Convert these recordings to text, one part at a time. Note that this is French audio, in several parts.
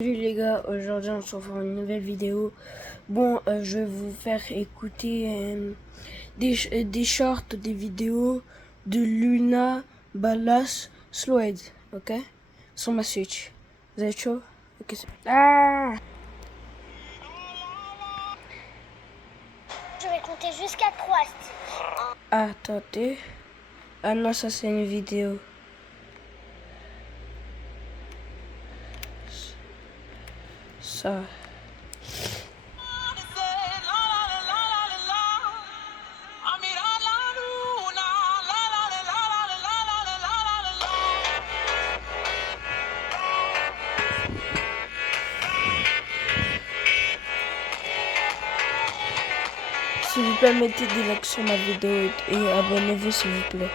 Salut les gars, aujourd'hui on se retrouve pour une nouvelle vidéo. Bon, je vais vous faire écouter des shorts, des vidéos de Luna Ballas Sloed, ok? Sur ma Switch. Vous êtes chaud? Ok, ah! Je vais compter jusqu'à 3, Steve. Attendez. Ah non, ça c'est une vidéo. Ça. S'il vous plaît, mettez des likes sur ma vidéo et abonnez-vous s'il vous plaît.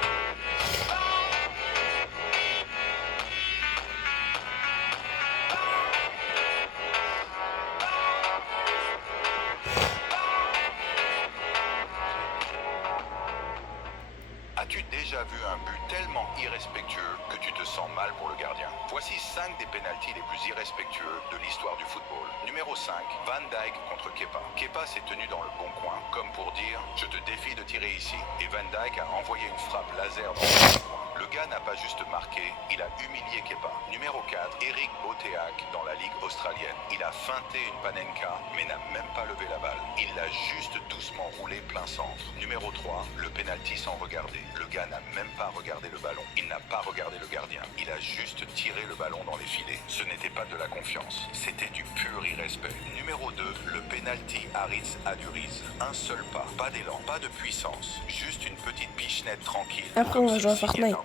As-tu déjà vu un but tellement irrespectueux que tu te sens mal pour le gardien? Voici 5 des pénaltys les plus irrespectueux de l'histoire du football. Numéro 5, Van Dijk contre Kepa. Kepa s'est tenu dans le bon coin, comme pour dire « je te défie de tirer ici ». Et Van Dijk a envoyé une frappe laser dans le bon coin. Le gars n'a pas juste marqué, il a humilié Kepa. Numéro 4, Eric Boteach dans la Ligue australienne. Il a feinté une panenka, mais n'a même pas levé la balle. Il l'a juste doucement roulé plein centre. Numéro 3, le pénalty sans regarder. Le gars n'a même pas regardé le ballon. Il n'a pas regardé le gardien. Il a juste tiré le ballon dans les filets. Ce n'était pas de la confiance. C'était du pur irrespect. Numéro 2, le pénalty Haris Aduriz. Un seul pas d'élan, pas de puissance. Juste une petite pichenette tranquille. Après, on va jouer à Fortnite.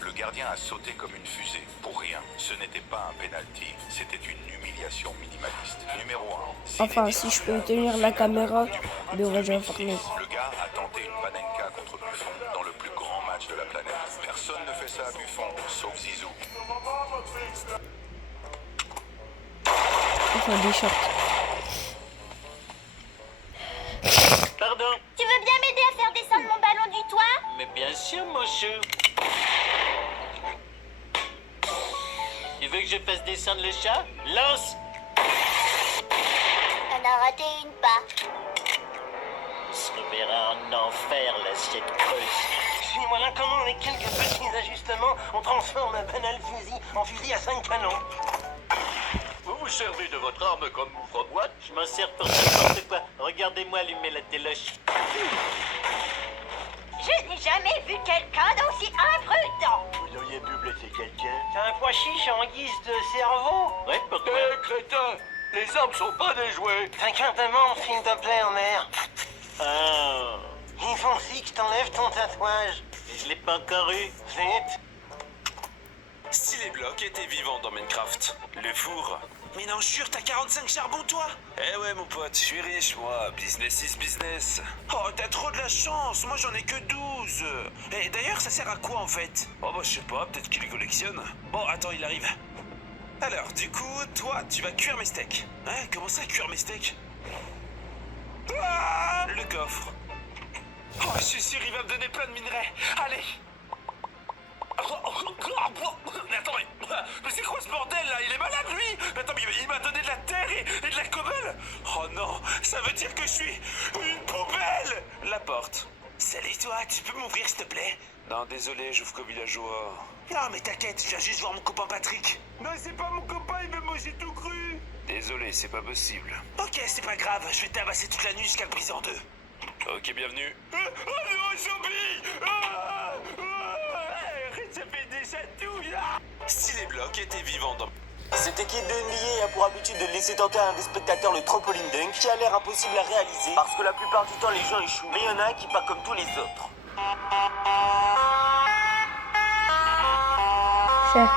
Le gardien a sauté comme une fusée. Pour rien. Ce n'était pas un pénalty. C'était une humiliation minimaliste. Numéro 1. Enfin, si je peux tenir la caméra, mais on va jouer à Fortnite. Le gars a tenté une panenka contre Buffon dans le plus grand match de la planète. Personne ne fait ça à Buffon, sauf Zizou. Enfin, des shorts. Pardon? Tu veux bien m'aider à faire descendre mon ballon du toit? Mais bien sûr, mon chou. Tu veux que je fasse descendre le chat? Lance! On a raté une pas. On se reverra en enfer, l'assiette creuse. Puis voilà comment, avec quelques petits ajustements, on transforme un banal fusil en fusil à 5 canons. Vous vous servez de votre arme comme ouvre-boîte? Je m'en sers pour n'importe quoi. Regardez-moi allumer la téloche. Je n'ai jamais vu quelqu'un d'aussi imprudent. Vous auriez pu blesser quelqu'un? T'as un pois chiche en guise de cerveau? Ouais, pourquoi? Crétin! Les armes sont pas des jouets! T'inquiète un membre, s'il te plaît, en mer. Ah, Il faut aussi que t'enlèves ton tatouage. je l'ai pas encore eu. Vite. Si les blocs étaient vivants dans Minecraft, le four. Mais non, jure, t'as 45 charbons, toi? Eh ouais, mon pote, je suis riche, moi. Business is business. Oh, t'as trop de la chance. Moi, j'en ai que 12. Et d'ailleurs, ça sert à quoi, en fait? Oh, bah, je sais pas, peut-être qu'il les collectionne. Bon, attends, il arrive. Alors, du coup, toi, tu vas cuire mes steaks. Hein? Comment ça, cuire mes steaks? Ah, le coffre. Oh, je suis sûr, il va me donner plein de minerais. Allez. Mais attends, mais c'est quoi ce bordel là? Il est malade lui? Mais attends, mais il m'a donné de la terre et de la cobble? Oh non, ça veut dire que je suis une poubelle! La porte. Salut toi, tu peux m'ouvrir s'il te plaît? Non, désolé, j'ouvre qu'aux villageois. Non mais t'inquiète, je viens juste voir mon copain Patrick. Non, c'est pas mon copain, il veut manger tout cru. Désolé, c'est pas possible. Ok, c'est pas grave, je vais tabasser toute la nuit jusqu'à le briser en deux. Ok, bienvenue. Oh non, zombie! Arrête, ça fait des chatouilles là! Si les blocs étaient vivants dans... Cette équipe de NBA a pour habitude de laisser tenter à un des spectateurs le trampoline dunk qui a l'air impossible à réaliser parce que la plupart du temps les gens échouent. Mais il y en a un qui pas comme tous les autres. Chef.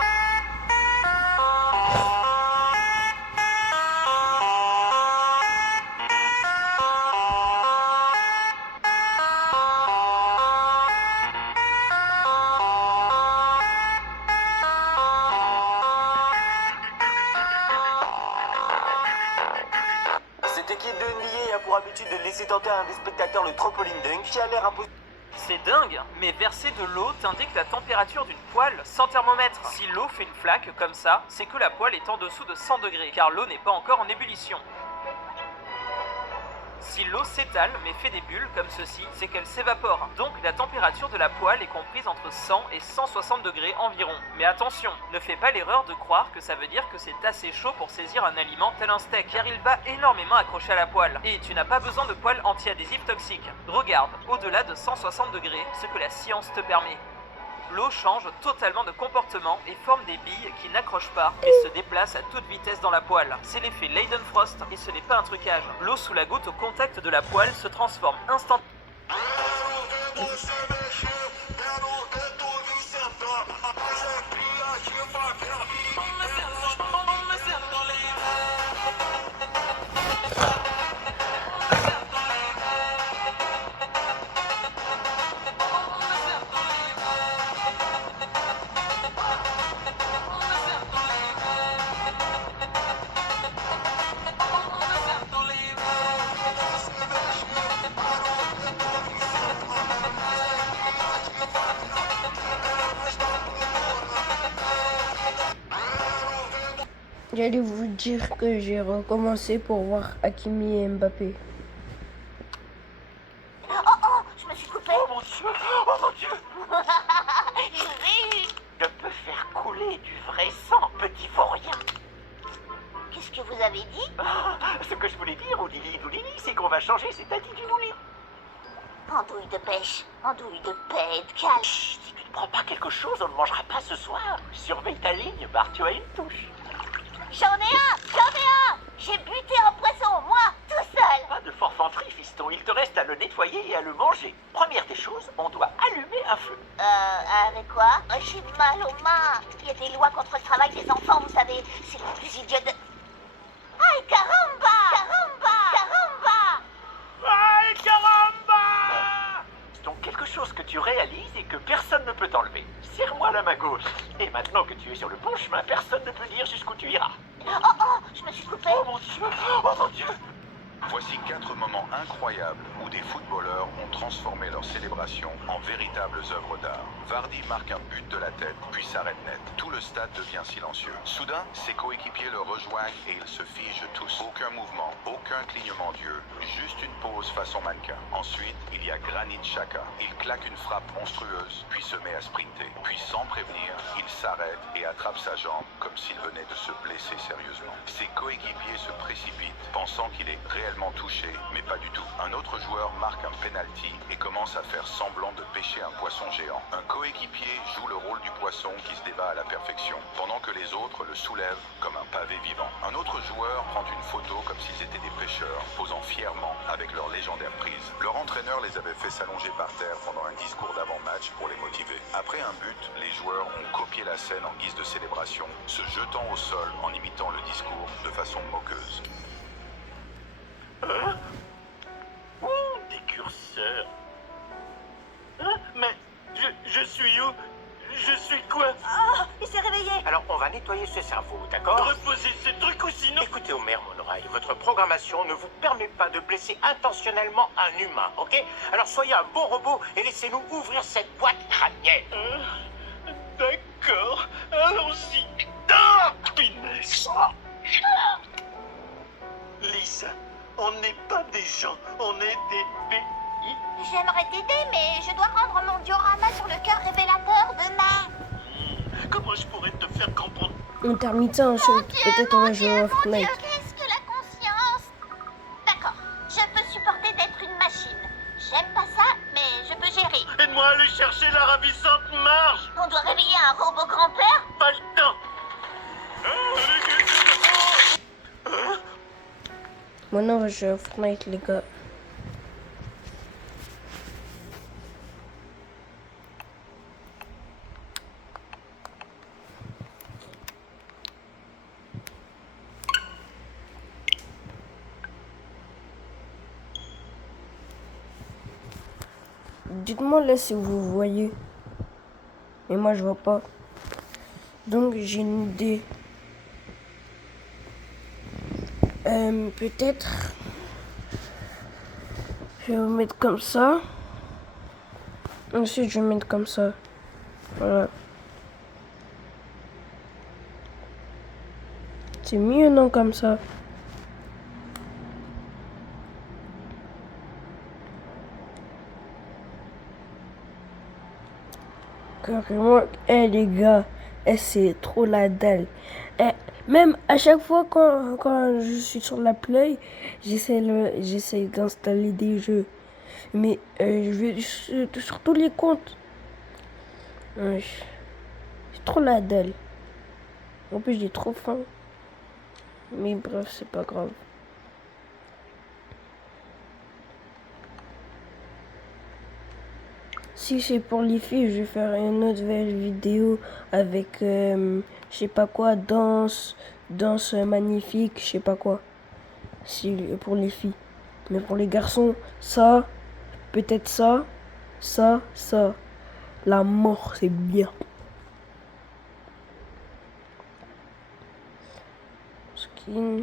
Cette équipe de NBA a pour habitude de laisser tenter à un des spectateurs le trampoline dunk qui a l'air impossible. C'est dingue, mais verser de l'eau t'indique la température d'une poêle sans thermomètre. Si l'eau fait une flaque comme ça, c'est que la poêle est en dessous de 100 degrés, car l'eau n'est pas encore en ébullition. Si l'eau s'étale mais fait des bulles comme ceci, c'est qu'elle s'évapore. Donc la température de la poêle est comprise entre 100 et 160 degrés environ. Mais attention, ne fais pas l'erreur de croire que ça veut dire que c'est assez chaud pour saisir un aliment tel un steak, car il va énormément accrocher à la poêle. Et tu n'as pas besoin de poêle anti-adhésif toxique. Regarde, au-delà de 160 degrés, ce que la science te permet. L'eau change totalement de comportement et forme des billes qui n'accrochent pas et se déplacent à toute vitesse dans la poêle. C'est l'effet Leidenfrost et ce n'est pas un trucage. L'eau sous la goutte au contact de la poêle se transforme instantanément. J'allais vous dire que j'ai recommencé pour voir Hakimi et Mbappé. Oh, je me suis coupée. Oh mon Dieu! Oh mon Dieu! Je l'ai eu. Je peux faire couler du vrai sang, petit vaurien. Qu'est-ce que vous avez dit? Ce que je voulais dire, Oudili Doulili, c'est qu'on va changer cette attitude au lit. Andouille de pêche, andouille de paix, de calme. Chut, si tu ne prends pas quelque chose, on ne mangera pas ce soir. Surveille ta ligne, Bart, tu as une touche. J'en ai un. J'ai buté un poisson, moi, tout seul. Pas de forfanterie, fiston, il te reste à le nettoyer et à le manger. Première des choses, on doit allumer un feu. Avec quoi? J'ai mal aux mains. Il y a des lois contre le travail des enfants, vous savez. C'est le plus idiot de... Aïe, caramba! Aïe, caramba! C'est donc quelque chose que tu réalises et que personne ne peut t'enlever. Serre-moi la main gauche. Et maintenant que tu es sur le bon chemin, personne ne peut dire jusqu'où tu iras. Oh, je me suis coupée. Oh mon Dieu! Oh mon Dieu! Voici 4 moments incroyables où des footballeurs ont transformé leur célébration en véritables œuvres d'art. Vardy marque un but de la tête, puis s'arrête net. Tout le stade devient silencieux. Soudain, ses coéquipiers le rejoignent et ils se figent tous. Aucun mouvement, aucun clignement d'yeux, juste une pause façon mannequin. Ensuite, il y a Granit Xhaka. Il claque une frappe monstrueuse, puis se met à sprinter. Puis sans prévenir, il s'arrête et attrape sa jambe comme s'il venait de se blesser sérieusement. Ses coéquipiers se précipitent, pensant qu'il est réellement touché, mais pas du tout. Un autre joueur marque un penalty et commence à faire semblant de pêcher un poisson géant. Un coéquipier joue le rôle du poisson qui se débat à la perfection, pendant que les autres le soulèvent comme un pavé vivant. Un autre joueur prend une photo comme s'ils étaient des pêcheurs, posant fièrement avec leur légendaire prise. Leur entraîneur les avait fait s'allonger par terre pendant un discours d'avant-match pour les motiver. Après un but, les joueurs ont copié la scène en guise de célébration, se jetant au sol en imitant le discours de façon moqueuse. Hein? Oh, des curseurs. Hein? Mais je suis où? Je suis quoi? Oh, il s'est réveillé. Alors, on va nettoyer ce cerveau, d'accord? Reposez ce truc ou sinon... Écoutez, Homer, mon oreille, votre programmation ne vous permet pas de blesser intentionnellement un humain, ok? Alors, soyez un bon robot et laissez-nous ouvrir cette boîte crânienne. D'accord, allons-y. Ah, punaise. Lisa, on n'est pas des gens, on est des pays. J'aimerais t'aider, mais je dois rendre mon diorama sur le cœur révélateur demain. Comment je pourrais te faire comprendre? On termine ça ensuite. Peut-être on va jouer à Fortnite. Qu'est-ce que la conscience? D'accord, je peux supporter d'être une machine. J'aime pas ça, mais je peux gérer. Aide-moi à aller chercher la ravissante Marge. On doit réveiller un robot grand-père? Pas le temps. Maintenant on va jouer à Fortnite, les gars. Dites-moi là si vous voyez. Mais moi je vois pas. Donc j'ai une idée. Peut-être. Je vais vous mettre comme ça. Ensuite, je vais mettre comme ça. Voilà. C'est mieux, non, comme ça. Carrément, les gars, c'est trop la dalle. Même à chaque fois quand je suis sur la Play, j'essaie d'installer des jeux. Mais je vais sur tous les comptes. Ouais, c'est trop la dalle. En plus, j'ai trop faim. Mais bref, c'est pas grave. Si c'est pour les filles, je vais faire une autre vidéo avec, je sais pas quoi, danse magnifique, je sais pas quoi. Si pour les filles. Mais pour les garçons, ça, peut-être ça. La mort, c'est bien. Skin.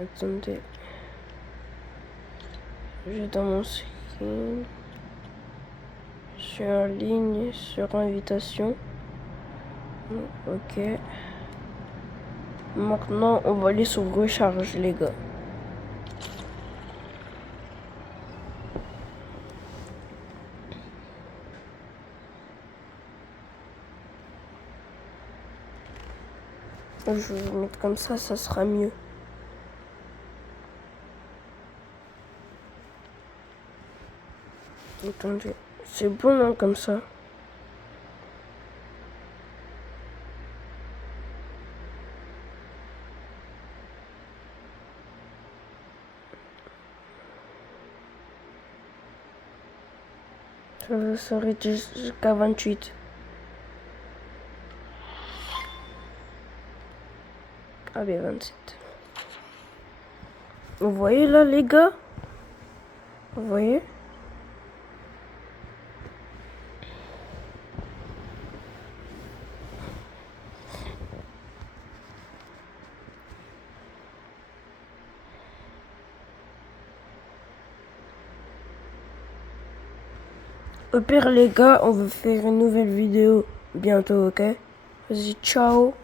Attendez. Je vais dans mon skin. Je suis en ligne sur invitation. Ok. Maintenant, on va aller sur recharge, les gars. Je vais mettre comme ça sera mieux. Attendez, c'est bon, non, comme ça. Ça s'arrête jusqu'à 28. Ah ben 27. Vous voyez là, les gars? Vous voyez? Au pire, les gars, on va faire une nouvelle vidéo bientôt, ok? Vas-y, ciao!